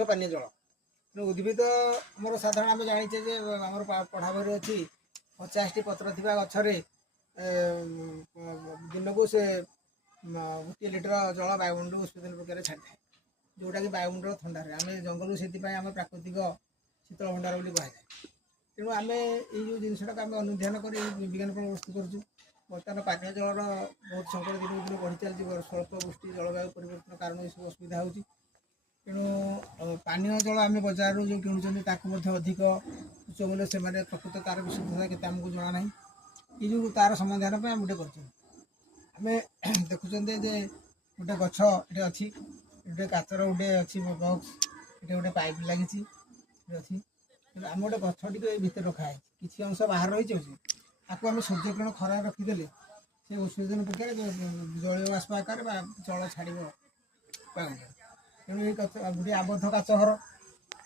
शुद्ध पानी जल तेणु उद्भिद आमर साधारण आम जाचे आम पढ़ा बही अच्छी 50टी पत्र थी गचरे दिन को से गोटे लिटर जल वायुमंडल उष्णतेज प्रक्रिया छाड़ी थाए जोटा कि वायुमंडल थंडा रहे आम जंगल से आम प्राकृतिक शीतल भंडार बोली कहुए तेणु आम यो जिनटा आम अनुधान कर विज्ञान प्रस्तुत करूँ बर्तमान पानीय जलर बहुत संकट दिन दिन बढ़ी चलती स्वल्प वृष्टि जलवायु परिवर्तन कारण ये सब असुविधा होती तेणु पानीय जल आम बजार जो किणुच्च अधिक उच्च मूल्य से प्रकृत तार विशुद्धता के आमको जना ना ये जो तार समाधान आम गोटे कर देखुं गोटे गछ ये अच्छी गोटे काचर गोटे अच्छी बक्स ये गोटे पाइप लगी अच्छी आम गोटे गछ टी भितर रखाए किसी अंश बाहर रही आपको आम सूर्य किरण खरा रखीदे से उष्णजन प्रक्रिया जलीय बाष्प आकार जल छाड़ तेणु ये गोटे आबद्ध काचघर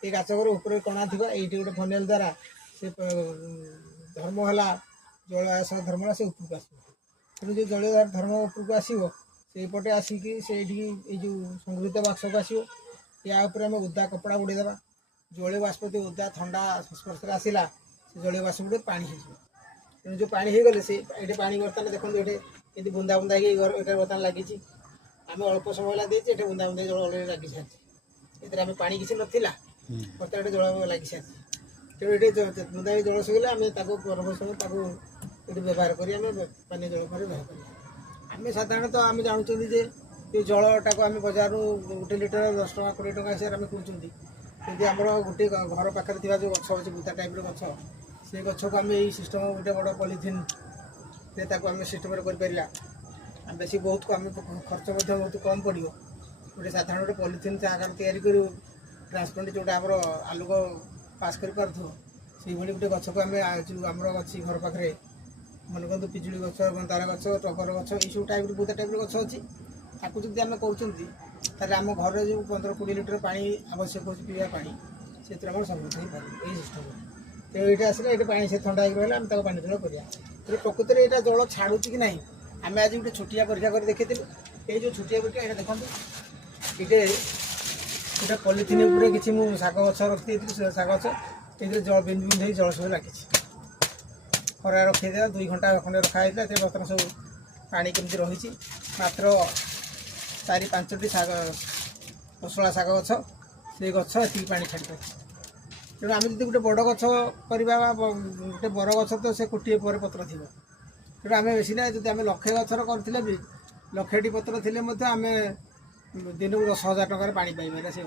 ये काचघर उपर कणा थी ये गोटे फनेल द्वारा से धर्म है जलवायु सह धर्म से उपरक आस तेणु जो जलीय धर्म उपरक आसो से पटे आसिकी से जो संगृहित बाक्स को आसो या आम उदा कपड़ा उड़ेदेवा जलीय बाष्प जो उदा ठंडा संस्पर्श आसला से जलीय बाष्प गुटे पानी हो तेणु जो पानी हो गले से ये पानी बर्तमान देखते ये बुंदा बुंदा ये बर्तमान लगी आम अल्प समय देचे बुंदा बुंदा जल अलरेडी लगी सारी ये आम पा किसी नाला बर्तमान जल लगी सारी तेणु ये बुंदा जल सगले आम परम समय ये व्यवहार करें पानी जल पर व्यवहार करें आम साधारणतः आम जानूँ ये जलटा को आम बजार गोटे लिटर 10 टଙ୍କା 20 टଙ୍କା हिसाब से किणुच्च कि आम गोटे घर पाखे जो गछ अच्छे बुता टाइप गछ से गछ को आम यही सिस्टम गोटे बड़ पॉलिथिन आम सिस्टम कर बेसी बहुत आम खर्च बहुत कम पड़ो गोटे साधारण गोटे पॉलिथिन आकार तैयारी कर ट्रांसपेरेंट जोटा आम आलोक पास कर पार्थो से गोटे गछ को आम अच्छी घर पाखे मन कहतु पिजुड़ी गछ तारा गछ टगर गछ ये टाइप बुता टाइप गछ अच्छी ताकू जब आम कर आम घर जो 15-20 लिटर पा आवश्यक हो पीवा पा से समृद्ध हो पार यही सिस्टम तेणु ये आसला ये पानी से ठंडा हो रहा है पानी जल कर प्रकृत में यहाँ जल छाड़ू कि ना आम आज गोटे छोटिया परीक्षा कर देखी ये जो छोटिया परीक्षा ये देखो ये गोटे पॉलिथिन किसी मुझे शाग गछ रखी शाग गछ ये जल बिंद बिंद जल सब लगी खरा रखीदे 2 घंटा खंडे रखाई बर्तमान सब पानी केमती रही मात्र 4-5टी शाग कोशला शाग गछ से गछ ये पानी छाड़ी पारे तेणु आम जब गोटे बड़ गछ करवा गोटे बर गछ तो से कोटिए पर पत्र थी तेणु आम बेसी ना जब आम लक्षे गचर करते भी 1,00,000टी पत्र थे आम दिन को 10,000 टकर पानी पाइबार से